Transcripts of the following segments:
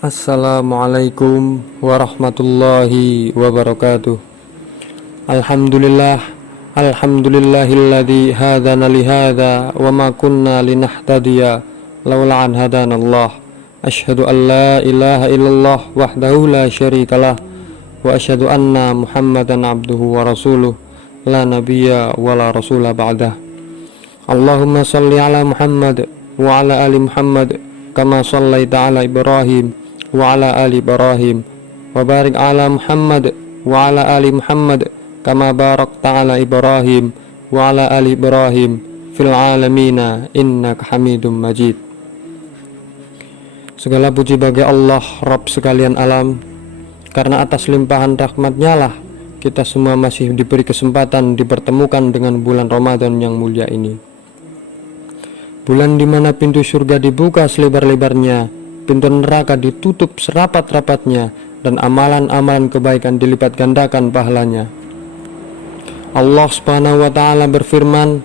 Assalamualaikum warahmatullahi wabarakatuh. Alhamdulillah, alhamdulillahilladzi hadana lihada wa ma kunna linahtadiya laula an hadanallah. Asyhadu an la ilaha illallah wahdahu la syarikalah wa asyhadu anna Muhammadan abduhu wa rasuluh la nabiyya wa la rasula ba'dah. Allahumma salli ala Muhammad wa ala ali Muhammad kama shallaita ala Ibrahim wa ala ali Ibrahim wa barik ala Muhammad wa ala ali Muhammad kama barakta ala Ibrahim wa ala ali Ibrahim fil alamina innaka Hamidum Majid. Segala puji bagi Allah, Rabb sekalian alam, karena atas limpahan rahmat-Nya lah kita semua masih diberi kesempatan dipertemukan dengan bulan Ramadan yang mulia ini. Bulan di mana pintu surga dibuka selebar-lebarnya, pintu neraka ditutup serapat-rapatnya, dan amalan-amalan kebaikan dilipat gandakan pahalanya. Allah Subhanahu wa taala berfirman,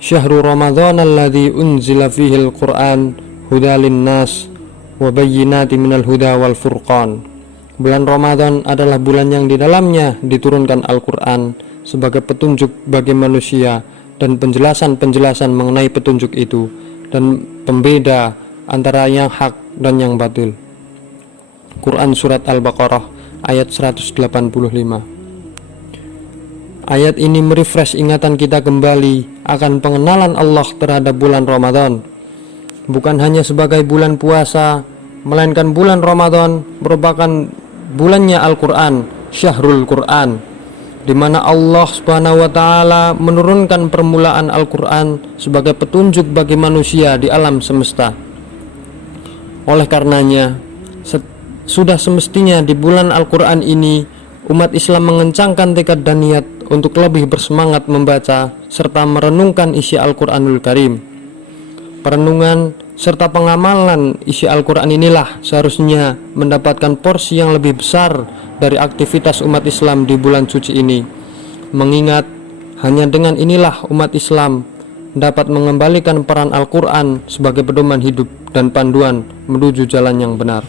"Syahrul Ramadan alladzi unzila fihi al-Qur'an hudal linnas wa bayyinatin minal huda wal furqan." Bulan Ramadan adalah bulan yang di dalamnya diturunkan Al-Qur'an sebagai petunjuk bagi manusia dan penjelasan-penjelasan mengenai petunjuk itu, dan pembeda antara yang hak dan yang batil. Quran Surat Al-Baqarah ayat 185. Ayat ini merefresh ingatan kita kembali akan pengenalan Allah terhadap bulan Ramadan. Bukan hanya sebagai bulan puasa, melainkan bulan Ramadan merupakan bulannya Al-Quran, Syahrul Quran, di mana Allah Subhanahu wa taala menurunkan permulaan Al-Quran sebagai petunjuk bagi manusia di alam semesta. Oleh karenanya, sudah semestinya di bulan Al-Quran ini umat Islam mengencangkan tekad dan niat untuk lebih bersemangat membaca serta merenungkan isi Al-Quranul Karim. Perenungan serta pengamalan isi Al-Quran inilah seharusnya mendapatkan porsi yang lebih besar dari aktivitas umat Islam di bulan suci ini, mengingat hanya dengan inilah umat Islam dapat mengembalikan peran Al-Quran sebagai pedoman hidup dan panduan menuju jalan yang benar.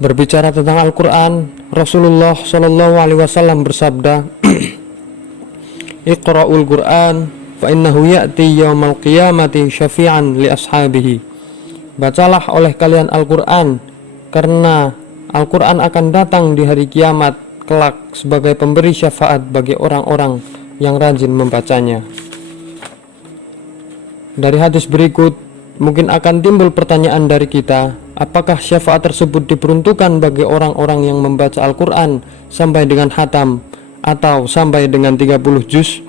Berbicara tentang Al-Quran, Rasulullah SAW bersabda, "Iqra'ul Quran fa innahu ya'ti yaumal qiyamati syafi'an li ashabihi." Bacalah oleh kalian Al-Quran, karena Al-Quran akan datang di hari kiamat kelak sebagai pemberi syafaat bagi orang-orang yang rajin membacanya. Dari hadis berikut mungkin akan timbul pertanyaan dari kita, apakah syafaat tersebut diperuntukkan bagi orang-orang yang membaca Al-Quran sampai dengan khatam atau sampai dengan 30 juz,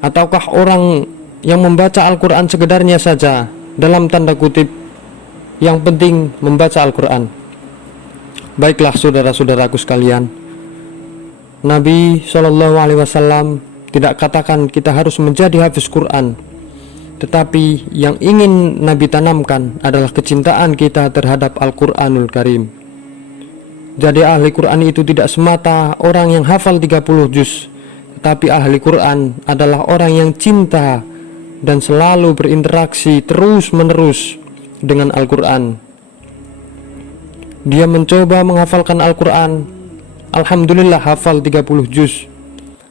ataukah orang yang membaca Al-Quran sekedarnya saja, dalam tanda kutip, yang penting membaca Al-Quran? Baiklah saudara-saudaraku sekalian, Nabi SAW tidak katakan kita harus menjadi hafiz Quran, tetapi yang ingin Nabi tanamkan adalah kecintaan kita terhadap Al-Quranul Karim. Jadi ahli Quran itu tidak semata orang yang hafal 30 juz, tetapi ahli Quran adalah orang yang cinta dan selalu berinteraksi terus-menerus dengan Al-Quran. Dia mencoba menghafalkan Al-Quran, alhamdulillah hafal 30 juz.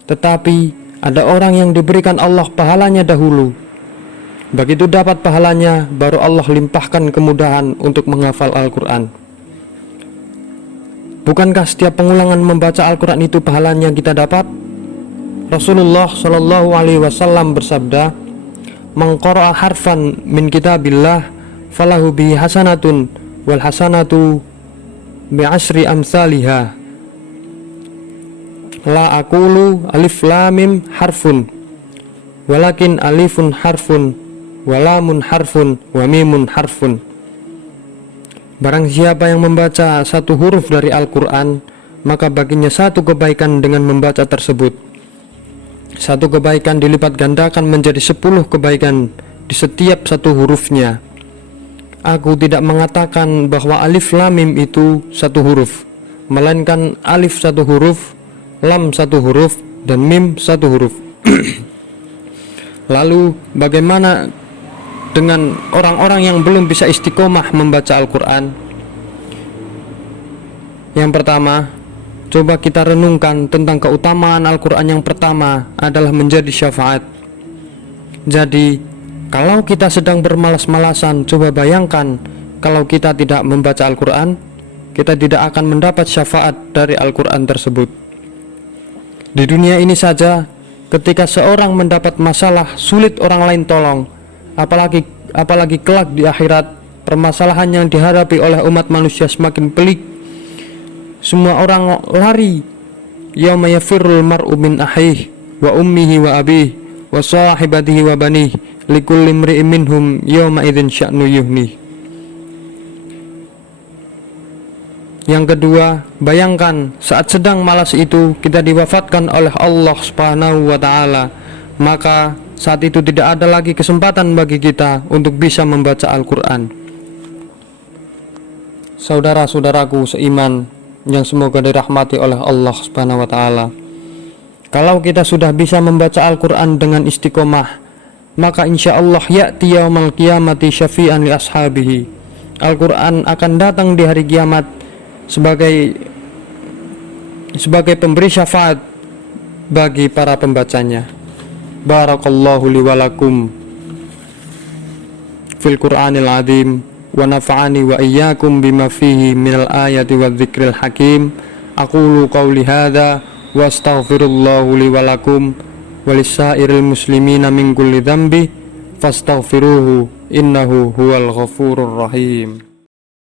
Tetapi ada orang yang diberikan Allah pahalanya dahulu. Begitu dapat pahalanya, baru Allah limpahkan kemudahan untuk menghafal Al-Quran. Bukankah setiap pengulangan membaca Al-Quran itu pahalanya kita dapat? Rasulullah SAW bersabda, "Man qara'a harfan min kitabillah falahu bihi hasanatun wal hasanatu bi'asri amsalihha. La aqulu alif lam mim harfun, walakin alifun harfun, walamun harfun, wa mimun harfun." Barang siapa yang membaca satu huruf dari Al-Quran, maka baginya satu kebaikan dengan membaca tersebut. Satu kebaikan dilipat gandakan menjadi 10 kebaikan di setiap satu hurufnya. Aku tidak mengatakan bahwa alif lam mim itu satu huruf, melainkan alif satu huruf, lam satu huruf, dan mim satu huruf. Lalu bagaimana dengan orang-orang yang belum bisa istiqomah membaca Al-Quran? Yang pertama, coba kita renungkan tentang keutamaan Al-Quran. Yang pertama adalah menjadi syafaat. Jadi, kalau kita sedang bermalas-malasan, coba bayangkan kalau kita tidak membaca Al-Quran, kita tidak akan mendapat syafaat dari Al-Quran tersebut. Di dunia ini saja, ketika seorang mendapat masalah, sulit orang lain tolong, apalagi kelak di akhirat. Permasalahan yang dihadapi oleh umat manusia semakin pelik. Semua orang lari. Yauma yafirrul mar'u min ahihi wa ummihi wa abihi wa sahibatihi wa banihi likulli imri'in minhum yawma idzin sya'nu yughni. Yang kedua, bayangkan saat sedang malas itu kita diwafatkan oleh Allah Subhanahu wa taala, maka saat itu tidak ada lagi kesempatan bagi kita untuk bisa membaca Al-Quran. Saudara-saudaraku seiman yang semoga dirahmati oleh Allah Subhanahu wa taala, kalau kita sudah bisa membaca Al-Quran dengan istiqomah, maka insya Allah ya'ti yaumal qiyamati syafi'an li ashabihi. Al-Quran akan datang di hari kiamat sebagai pemberi syafaat bagi para pembacanya. Barakallahu li wa lakum fil Qur'anil azim wa nafa'ani wa iyyakum bima fihi minal ayati wa dzikril hakim. Aqulu qawli hadza wa astaghfirullahu li wa lakum wa lisairil muslimina min kulli dzambi fastaghfiruhu innahu huwal ghafurur rahim.